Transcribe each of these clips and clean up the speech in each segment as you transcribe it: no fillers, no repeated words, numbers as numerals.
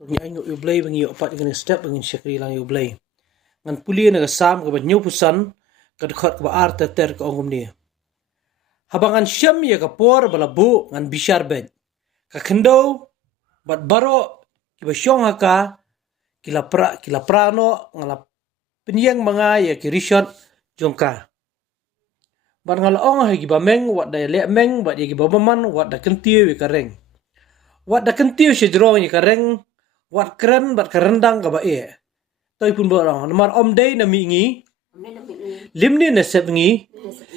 Ni anyo ublay bangi opat ngin step bangin syakri lang ublay. Ngan puli na gasam ka banyo pusan kadkhot ka arta ter ka ongum ni. Habangan syam ya kapor balabu ngan bishar bed. Ka kendo bat baro kiba syong haka kila prano ngala penyang mga ya kirishot jongka. Bat ngala ong ha giba meng wat da le meng bat ya giba baman wat da kentiu ya kareng. Wat da kentiu syedro ya kareng wat keren bat kerendang ka ba e. Toy pun borong nomor om day na mingi limni na sebngi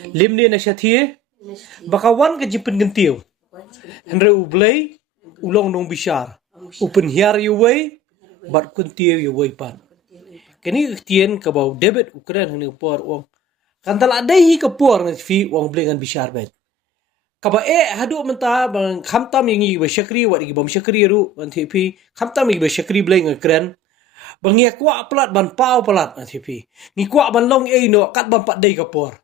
limni na syathie bakawan ka jipen gentiu. Henry ublay ulong nong bishar upen hiar yuway bat kuntiu yuway pan. Kini iktien ka bau debit ukren hene por wong kantala dai ka por ngi fi wong blengan bishar bet. Kaba hadu menta bang khamtam yingi ba syakri wat gi bom syakri ru anti pi khamtam gi ba syakri bleng kren bang ya kwa plat ban pau plat anti pi ngi kwa ban long no kat ban pat dei ka por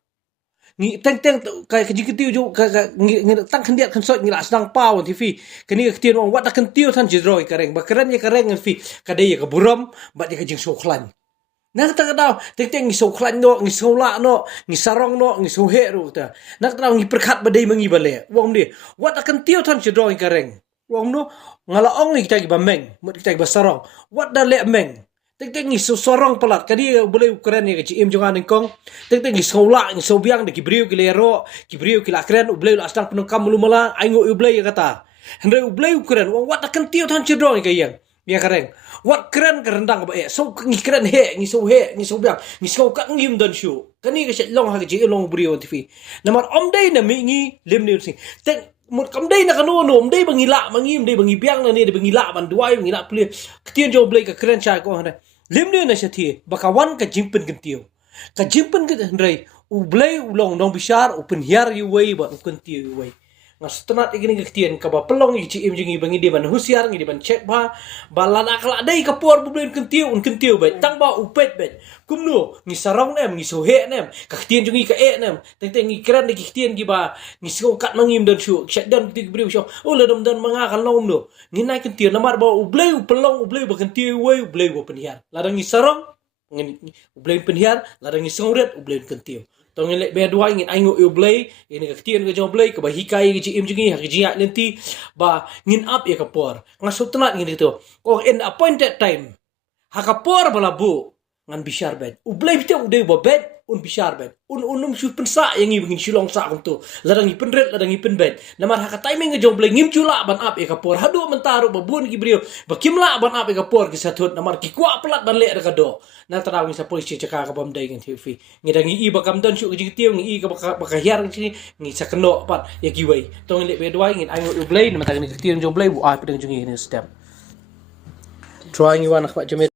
ngi teng kai ka jikitiu ju ka ngi tang khandiat khan sot ngi la sedang pau anti pi kini ktien wong wat da kentiu than jidroi kareng ba keren ya kareng ngi fi ka dei ka buram bat ya ka jing soklan. Nak tak tahu, tek ngi so khlan no, ngi so la no, ngi sarong no, ngi so he ru ta. Nak tahu ngi perkhat badai mangi bale. Wong dia, wat akan tiu than cedro ngi kareng. Wong no ngala ong ngi kita gi bameng, mut kita gi sarong. Wat da le meng. Tek ngi so sorong pelat. Kadi boleh ukuran ni ka im jongan kong. Tek ngi so la, ngi so biang de kibriu ki lero, kibriu ki la kren ublei la astang penukam mulumala, aingo ublei kata. Hendai ublei ukuran, wong wat akan tiu than cedro ngi kayang. Ya kareng. Wat keren kerendang ba so ngi keren ngi so biang ngi so ka ngim dan shu kani ka long ha ji long brio tv namar om dai na mi ngi lim ni sing tek mut kam dai na kanu no om dai bangi la mangi dai bangi biang na ni dai bangi la ban duai bangi la pli ktien jo blai ka keren cha ko ha lim ni na shathi bakawan ka jimpen kentiu ka jimpen ke ndrai u blai ulong dong bishar open hiar yu wei ba kentiu wei ngas tenat igini ktien ka ba pelong i ci im jingi bangi di ban husiar ngi di ban cek ba balana kala dai ka por bu blen kentiu ba tang ba upet bet kumno ngi sarong nem ngi sohe nem ka ktien jingi ka nem teng ngi kran di ktien gi ba ngi so kat mangim dan shu cek dan ti briu sho o le dom dan manga kan lom no ngi nai kentiu namar ba u blei u pelong u blei ba kentiu wei u blei bo penhiar ladang ngi sarong ngi u blei penhiar ladang ngi songret u blei kentiu tong le be dua ngin aingo ublay ini ka ktien ka joblay ka ba hikai gi im jingi ha gi lenti ba ngin up ya ka por ngasut tenat ngin itu ko in appointed time ha ka por bala bu ngan bishar bed ublay bite ude ba bed un bishar bed un su pensa yang ngin silong sa kuntu ladang ipendret ladang ipenbed namar ha ka timing ka joblay ngim chula ban up ya ka por hadu mentaru ba bun gi brio ba kimla ban up ya ka por ki satut namar ki kwa plat ban le ka do na tarawing sa polisi caka ka bam dai ngin tv ngidangi i bakam dan su gi tiung i ka baka hiar ngi sa keno pat ya giwai tong le be dua ngin aingo ublay na matang ni tiung joblay bu a pedang jungi ni step trying you anak pak jemit